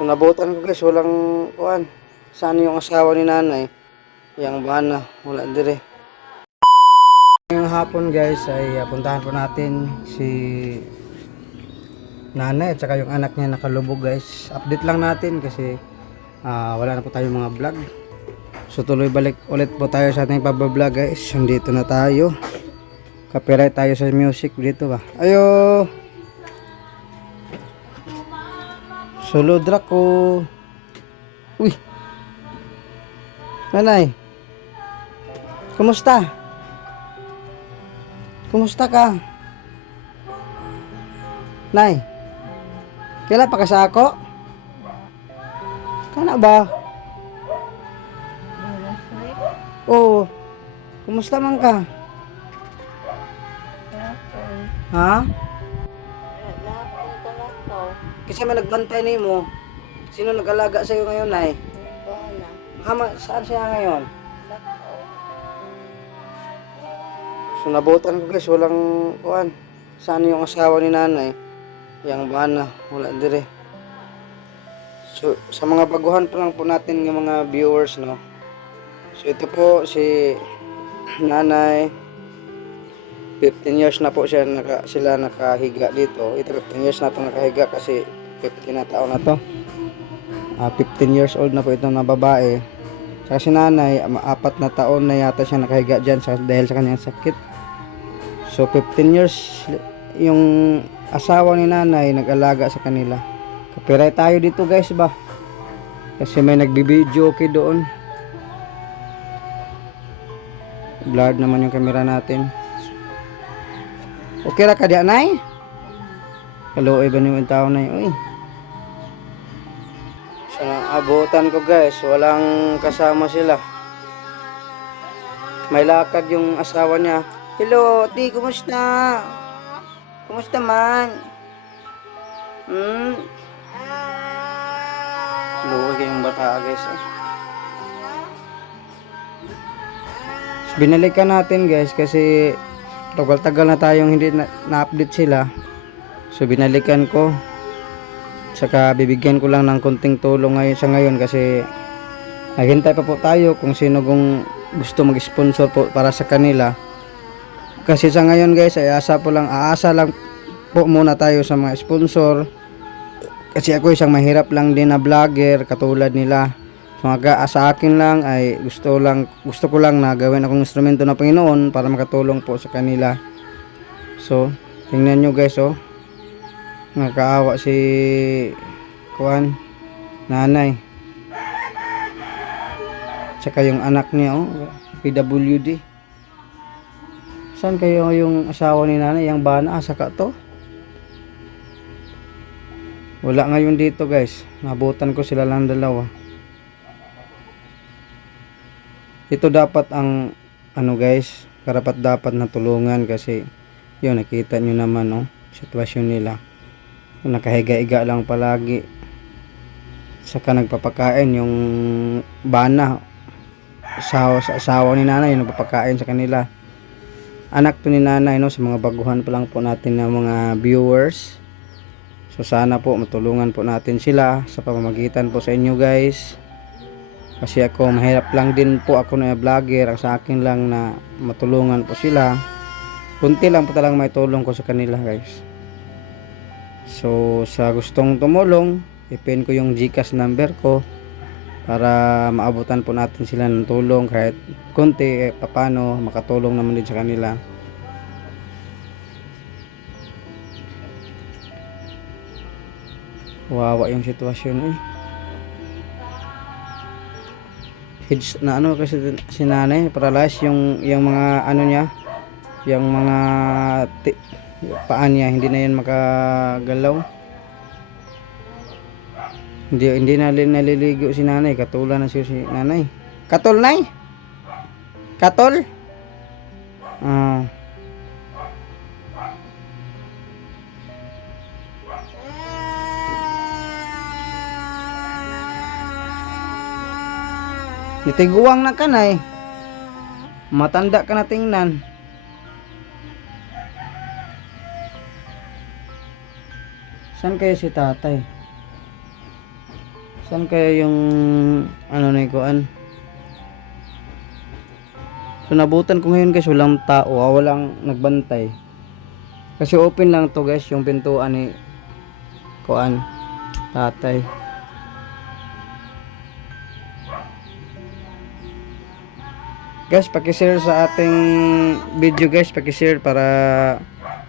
So nabutan ko guys, walang kuan. Saan yung asawa ni nanay? Yang bana, wala dire. Ngayong hapon guys ay puntahan po natin si nanay at saka yung anak niya nakalubog guys. Update lang natin kasi wala na po tayong mga vlog. So tuloy balik ulit po tayo sa ating pagbablog guys. Dito na tayo. Copyright tayo sa music dito ba. Ayo. Solo Draco. Uy. Nanay. Kumusta? Kumusta ka? Nay. Kailan pa ka sa ako? Kana ba? Oo. Kumusta man ka? Ha? Kasi may nagbantay ni mo. Sino nag-alaga sa'yo ngayon, Nay? Saan siya ngayon? So nabutan ko guys, walang kuan. Saan yung asawa ni nanay? Yang bana, wala dire. So sa mga baguhan pa lang po natin ng mga viewers, no. So ito po si nanay. 15 years na po sila nakahiga dito. Ito 15 years na to nakahiga kasi 15 na taon na to. 15 years old na po ito na babae. Saka si nanay, 4 na taon na yata siya nakahiga dyan dahil sa kanyang sakit. So 15 years yung asawa ni nanay nag-alaga sa kanila. Copyright tayo dito guys ba? Kasi may nagbibideo okay doon. Blurred naman yung camera natin. Okay ra ka di anay? Kaluoy ba naman tao na yun? Uy. So abutan ko guys, walang kasama sila. May lakad yung asawa niya. Hello, di kumusta? Kumusta man? Luwag yung bata guys. So, binalikan natin guys kasi tagal-tagal na tayong hindi na-update sila. So binalikan ko. Saka bibigyan ko lang ng konting tulong ngayon kasi naghintay pa po tayo kung sino kung gusto mag-sponsor po para sa kanila. Kasi sa ngayon guys ay aasa lang po muna tayo sa mga sponsor. Kasi ako isang mahirap lang din na vlogger katulad nila. So sa akin lang ay gusto ko lang na gawin akong instrumento ng Panginoon para makatulong po sa kanila. So tingnan nyo guys oh. Nakakaawa si kuan nanay. Tsaka yung anak niya oh, PWD. Saan kayo yung asawa ni nanay? Yang bana saka to? Wala ngayon dito guys. Nabutan ko sila lang dalawa. Ito dapat ang ano guys, karapat dapat na tulungan kasi yun nakita nyo naman no, sitwasyon nila. Nakahiga-higa lang palagi. Saka nagpapakain yung bana sa asawa ni nanay, yung nagpapakain sa kanila. Anak to ni nanay no, sa mga baguhan pa lang po natin na mga viewers. So sana po matulungan po natin sila sa pamamagitan po sa inyo guys. Kasi ako mahirap lang din po ako na vlogger. Ang sa akin lang na matulungan po sila. Kunti lang po talagang may tulong ko sa kanila guys. So sa gustong tumulong, ipin ko yung GCash number ko para maabutan po natin sila ng tulong kahit kunti paano makatulong naman din sa kanila. Wawa yung sitwasyon eh. Na ano kasi si nanay paralyzed yung mga ano niya, yung mga paan niya hindi na yan makagalaw. Hindi na naliligo si nanay, katulad na si nanay. Katol nay? Katol? Itiguang na ka na eh. Matanda ka na tingnan. Saan kayo si tatay? Saan kaya yung ano na ikuan? So nabutan ko ngayon guys, walang tao, walang nagbantay. Kasi open lang to guys, yung pintuan ni kuan tatay. Guys, paki-share sa ating video guys, paki-share para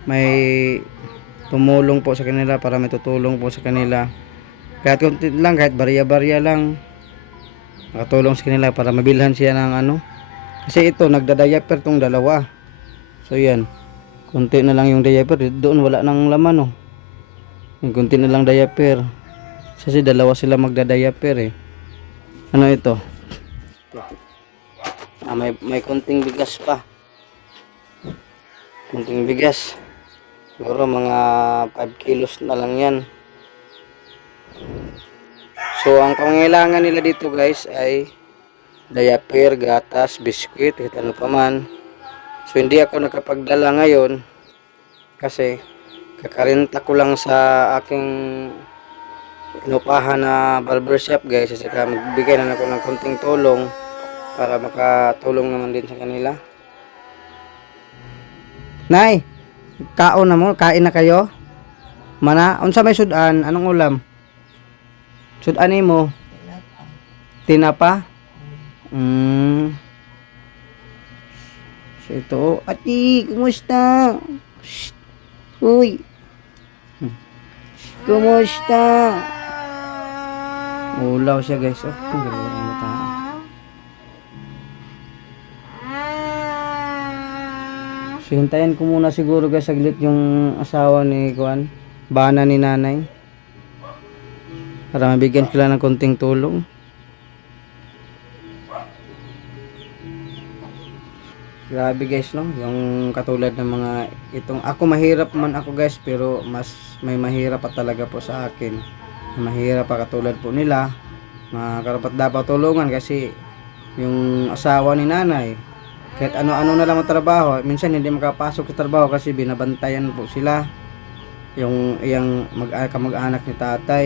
may tumulong po sa kanila, para may tutulong po sa kanila. Kahit konti lang, kahit barya-barya lang, makatulong sa kanila para mabilhan siya ng ano. Kasi ito, nagda-diaper tong dalawa. So yan, konti na lang yung diaper, doon wala nang laman oh. Yung konti na lang diaper. Kasi dalawa sila magda-diaper eh. Ano ito? May konting bigas pa. Konting bigas. Siguro mga 5 kilos na lang yan. So ang pangangailangan nila dito guys ay diaper, gatas, biskwit, kahit ano pa man. So hindi ako nakapagdala ngayon kasi kakarenta ko lang sa aking inupahan na barbershop guys. Kasi magbigay na ako ng konting tulong para makatulong naman din sa kanila. Nay, kaon na mo, kain na kayo? Mana, unsa may sudan? Anong ulam? Sudan mo? Tinapa? So ito, oh. Ati, kumusta? Shh. Uy. Kumusta? Ulaw siya guys. Oh, ang ganda ng mata. So hintayin ko muna siguro guys saglit yung asawa ni Kuan, bana ni nanay. Para mabigyan sila ng konting tulong. Grabe guys no, yung katulad ng mga itong ako mahirap man ako guys pero mas may mahirap pa talaga po sa akin. Mahirap pa katulad po nila. Karapat dapat tulungan kasi yung asawa ni nanay kahit ano-ano na lang ang trabaho, minsan hindi makapasok sa trabaho kasi binabantayan po sila. Yung iyang kamag-anak ni tatay,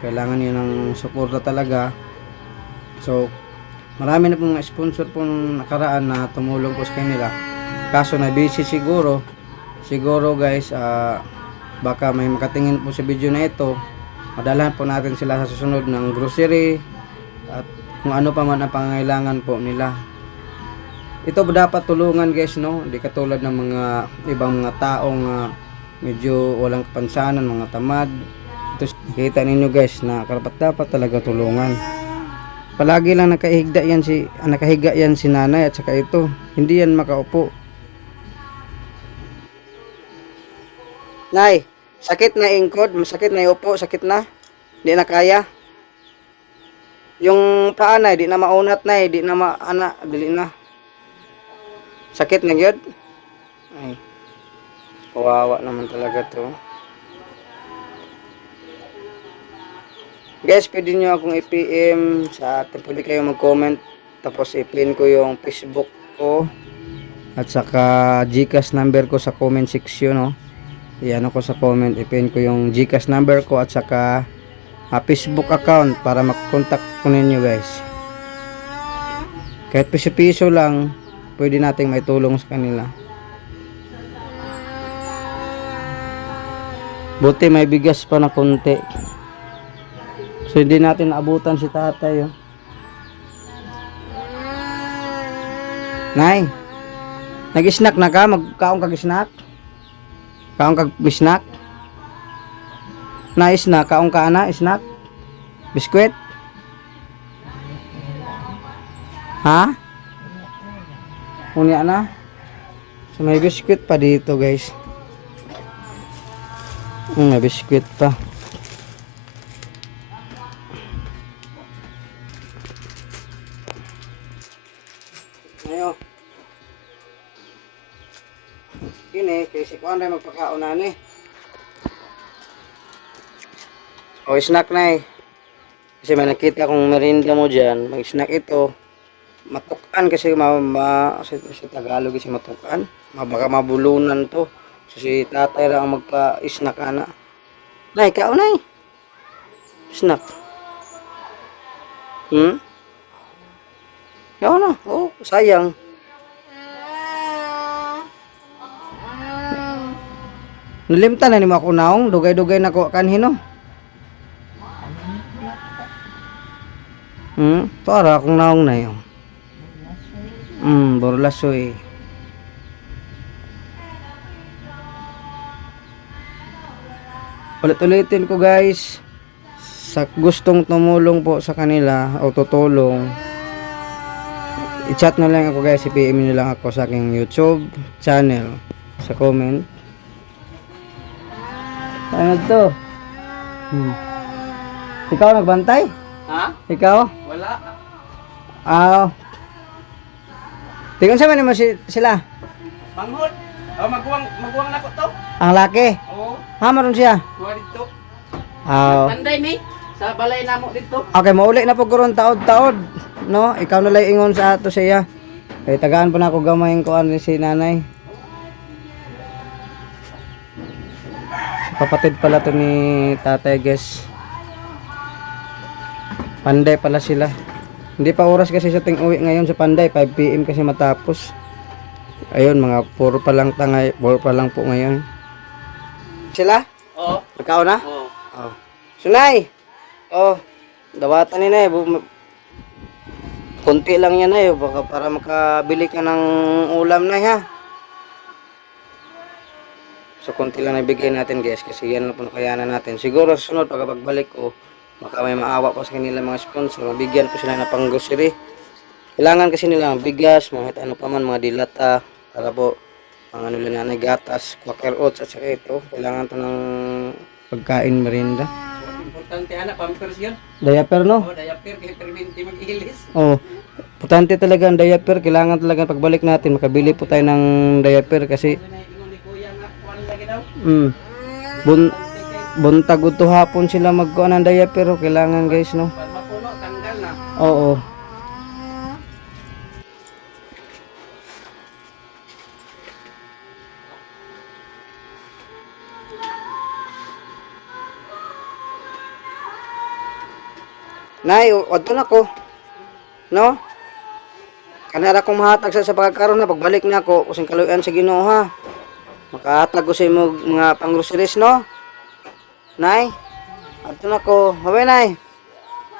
kailangan niya ng suporta talaga. So marami na pong mga sponsor pong nakaraan na tumulong po sa kanila. Kaso na busy siguro guys, baka may makatingin po sa video na ito. Madalhan po natin sila sa susunod ng grocery at kung ano pa man ang pangangailangan po nila. Ito dapat tulungan guys no, hindi katulad ng mga ibang mga taong medyo walang kapansanan, mga tamad. Ito kita ninyo guys na karapat dapat talaga tulungan. Palagi lang nakahiga yan si nanay at saka ito. Hindi yan makaupo. Nay, sakit na ingkod, masakit na iupo, sakit na. Hindi na kaya. Yung paa na, di na maunat na, di na maana, dili na. Sakit na gyud. Ay. Kawawa naman talaga to. Guys, pwede nyo akong i-PM sa atin. Pwede kayo mag-comment. Tapos i-pin ko yung Facebook ko. At saka Gcash number ko sa comment section. No? Iyan ako sa comment. I-pin ko yung Gcash number ko. At saka Facebook account para mag-contact ko ninyo guys. Kahit piso-piso lang, pwede nating may tulong sa kanila. Buti may bigas pa na konti. So hindi natin naabutan si tatay oh. Nay, nag-snack na ka? Magkaong kag-snack? Kaong kag-snack? Na snack, kaong ka na? Snack? Biskwit? Ha? Unya na? So may biskwit pa dito guys. May biskwit pa. Ayo. Kini kasi ko anday magpakaon na ni. O snack na eh. Kasi may nakita kong merinda mo diyan, mag-snack ito. Matukan kasi sa Tagalog kasi matukan. Baka mabulunan to. So si tatay lang magpa-snack ana. Nay, kaon nay. Snack. Hmm? Yaw na. Oh, sayang. Nalimtan na ni mo ako naong. Dugay-dugay na ko kanhin no. Para akong naong na yun. Borlasoy. Ulit-ulitin ko guys. Sa gustong tumulong po sa kanila o tutulong, i-chat na lang ako guys, i-PM nyo lang ako sa aking YouTube channel sa comment. Ano to? Ikaw nagbantay? Ha? Ikaw? Wala. Tingnan sa man mo sila. Manghod. Oh, magwang na ko to. Ang laki. Oo. Maron siya. Kuha dito. Panday mi. Sa balay namo dito. Okay, mauli na po karon taod-taod, no? Ikaw na lang ingon sa ato siya. Kay tagaan pa na ako gamay ko ano si nanay. Kapatid pala to ni tatay guys. Panday pala sila. Hindi pa oras kasi sa ting uwi ngayon sa Panday, 5 PM kasi matapos. Ayun, mga 4 pa lang 4 pa lang po ngayon. Sila? Oo. Ikaw na? Oo. Oh. Sunay. Oh, dawatan ni na konti lang yan na baka para makabili ka ng ulam na ha. So konti lang ibigay natin guys kasi yan lang po nakayanan natin. Siguro sunod pagkabalik ko, baka may maawa pa sa kanila mga sponsor, mabigyan po sila ng pang-grocery. Kailangan kasi nila ng bigas, mga ano pa man, mga dilata, para po mga ano nila na gatas, quaker oats at saka ito. Kailangan to ng pagkain merinda. Importante ana pampers yun. Diaper no? Oh, diaper kay perminti mag-ilis. Oh, importante talaga ang diaper. Kailangan talaga pagbalik natin makabili po tayo ng diaper kasi Ingon ni kuya nga kuan lagi daw. Buntag ito hapon sila magkuha ng diaper. Kailangan guys no. Pag mapuno tanggal na. Oo. Nay, wadto na ko. No? Kanara kong mahatag sa pagkakaroon na pagbalik na ako kusing kaluyan sa Ginoo ha. Makahatag ko sa imo mga pang-groceries no. Nay, adto na ko. Habay nay.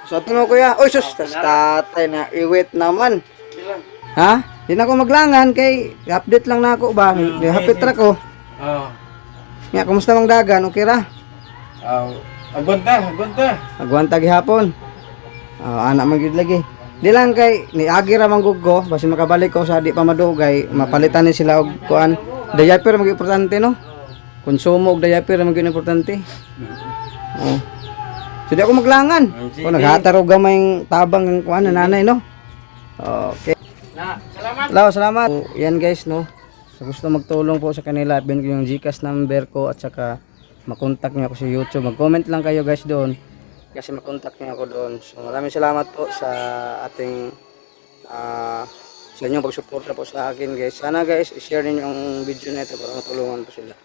So adto na kuya. Oy sus, tatay na iwit naman. Bilang. Ha? Di na ako maglangan kay update lang na ako ba. Hapit ra ko. Oh. Nga, kumusta mang dagan? Okay ra? Agunta. Agwanta gihapon. Anak man gyud lagi. Di lang kay ni agi ra man gud ko basi makabalik ko sa di pa madugay, mapalitan ni sila og kuan. Diaper mag importante no. Konsumo og diaper mag importante. Oh. So di ako maglangan. O naghatar og gamayng tabang ng kuan na nanay no. Okay. Salamat. Hello, salamat. So, yan guys no. Sa gusto magtulong po sa kanila, bin ko yung GCash number ko at saka makontak niyo ako sa YouTube. Mag-comment lang kayo guys doon. Kasi makontak niyo ako doon. So maraming salamat po sa ating sa inyong pagsuporta po sa akin guys. Sana guys, i-share niyo ang video na ito para matulungan po sila.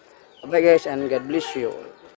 Bye guys and God bless you all.